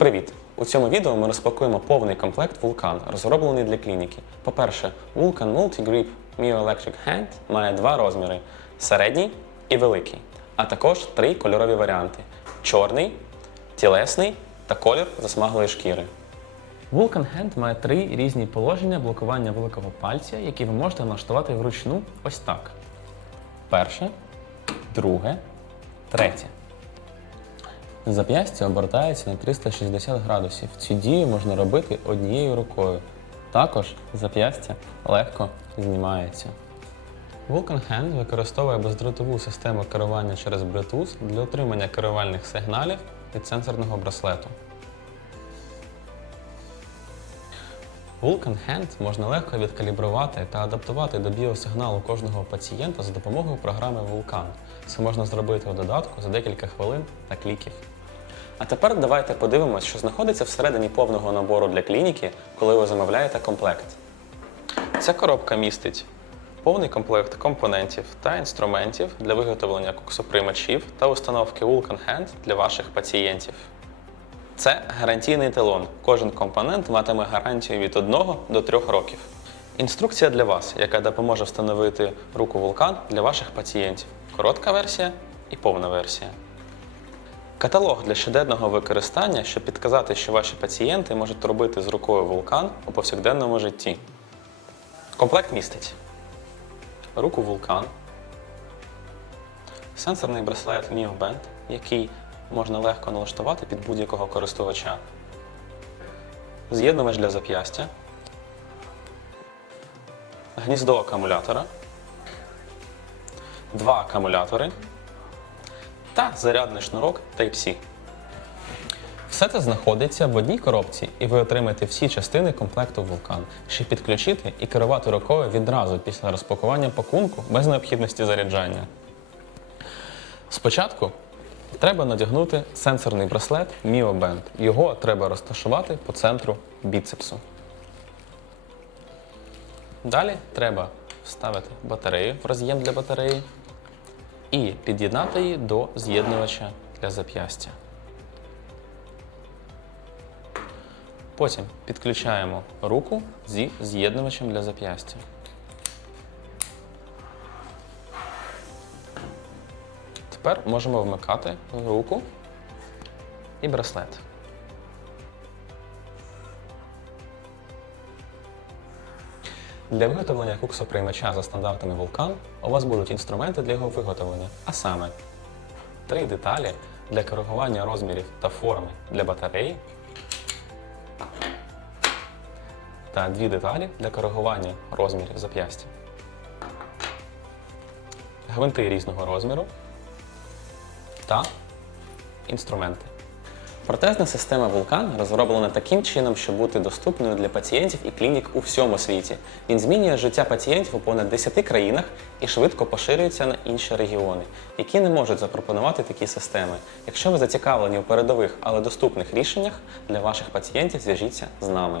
Привіт! У цьому відео ми розпакуємо повний комплект Vulcan, розроблений для клініки. По-перше, Vulcan Multi-Grip Mio Electric Hand має два розміри середній і великий, а також три кольорові варіанти: чорний, тілесний та колір засмаглої шкіри. Vulcan Hand має три різні положення блокування великого пальця, які ви можете налаштувати вручну ось так. Перше, друге, третє. Зап'ястя обертається на 360 градусів. Цю дію можна робити однією рукою. Також зап'ястя легко знімається. Vulcan Hand використовує бездротову систему керування через Bluetooth для отримання керувальних сигналів від сенсорного браслету. Vulcan Hand можна легко відкалібрувати та адаптувати до біосигналу кожного пацієнта за допомогою програми Vulcan. Це можна зробити у додатку за декілька хвилин та кліків. А тепер давайте подивимось, що знаходиться всередині повного набору для клініки, коли ви замовляєте комплект. Ця коробка містить повний комплект компонентів та інструментів для виготовлення коксоприймачів та установки Vulcan Hand для ваших пацієнтів. Це гарантійний талон. Кожен компонент матиме гарантію від 1 до 3 років. Інструкція для вас, яка допоможе встановити руку вулкан для ваших пацієнтів. Коротка версія і повна версія. Каталог для щоденного використання, щоб підказати, що ваші пацієнти можуть робити з рукою вулкан у повсякденному житті. Комплект містить руку вулкан, сенсорний браслет MioBand, який можна легко налаштувати під будь-якого користувача, з'єднувач для зап'ястя, гніздо акумулятора, два акумулятори та зарядний шнурок Type-C. Все це знаходиться в одній коробці, і ви отримаєте всі частини комплекту Vulcan, щоб підключити і керувати рукою відразу після розпакування пакунку без необхідності заряджання. Спочатку треба надягнути сенсорний браслет Mio Band. Його треба розташувати по центру біцепсу. Далі треба вставити батарею в роз'єм для батареї і під'єднати її до з'єднувача для зап'ястя. Потім підключаємо руку зі з'єднувачем для зап'ястя. Тепер можемо вмикати руку і браслет. Для виготовлення куксоприймача за стандартами Vulcan у вас будуть інструменти для його виготовлення, а саме три деталі для коригування розмірів та форми для батареї та дві деталі для коригування розмірів зап'ястя. Гвинти різного розміру та інструменти. Протезна система Вулкан розроблена таким чином, щоб бути доступною для пацієнтів і клінік у всьому світі. Він змінює життя пацієнтів у понад 10 країнах і швидко поширюється на інші регіони, які не можуть запропонувати такі системи. Якщо ви зацікавлені у передових, але доступних рішеннях для ваших пацієнтів, зв'яжіться з нами.